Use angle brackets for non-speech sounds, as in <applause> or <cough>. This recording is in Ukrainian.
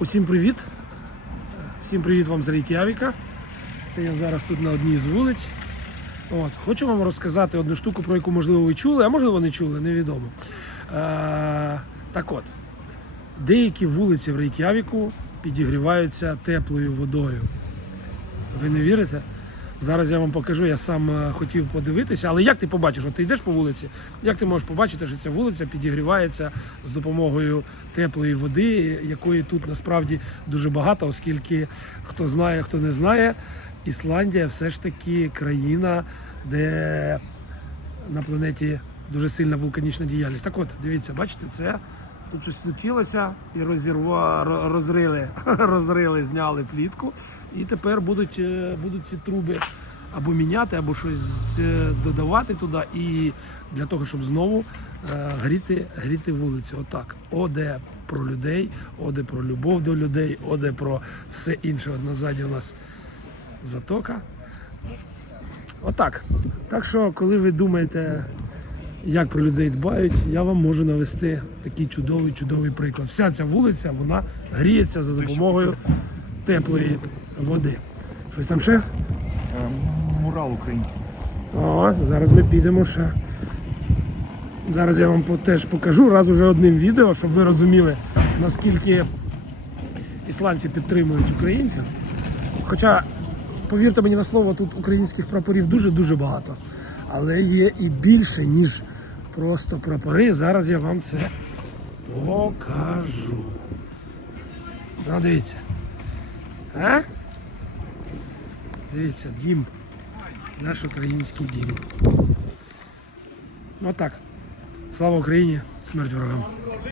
Усім привіт! Всім привіт вам з Рейк'явіка. Це я зараз тут на одній з вулиць. От, хочу вам розказати одну штуку, про яку, можливо, ви чули, а можливо не чули, невідомо. Е, так от, деякі вулиці в Рейк'явіку підігріваються теплою водою. Ви не вірите? Зараз я вам покажу, я сам е, хотів подивитися, але як ти побачиш, от ти йдеш по вулиці, як ти можеш побачити, що ця вулиця підігрівається з допомогою теплої води, якої тут насправді дуже багато, оскільки хто знає, хто не знає, Ісландія все ж таки країна, де на планеті дуже сильна вулканічна діяльність. Так от, дивіться, бачите, це тут щось случилося і розірва, розрили, <laughs> розрили, зняли плітку, і тепер будуть, е, будуть ці труби або міняти, або щось е, додавати туди, і для того, щоб знову е, гріти, гріти вулицю. Отак. Оде про людей, оде про любов до людей, оде про все інше. Назаді у нас затока. Отак. Так що, коли ви думаєте, як про людей дбають, я вам можу навести такий чудовий, чудовий приклад. Вся ця вулиця вона гріється за допомогою теплої води. Щось там ще? Е, Мурал український. О, зараз ми підемо ще. Зараз я вам теж покажу раз уже одним відео, щоб ви розуміли, наскільки ісландці підтримують українців. Хоча, повірте мені на слово, тут українських прапорів дуже-дуже багато. Але є і більше, ніж просто прапори. Зараз я вам це покажу. Ну, дивіться. А? Дивіться, дім. Наш український дім. Отак. Слава Україні! Смерть ворогам!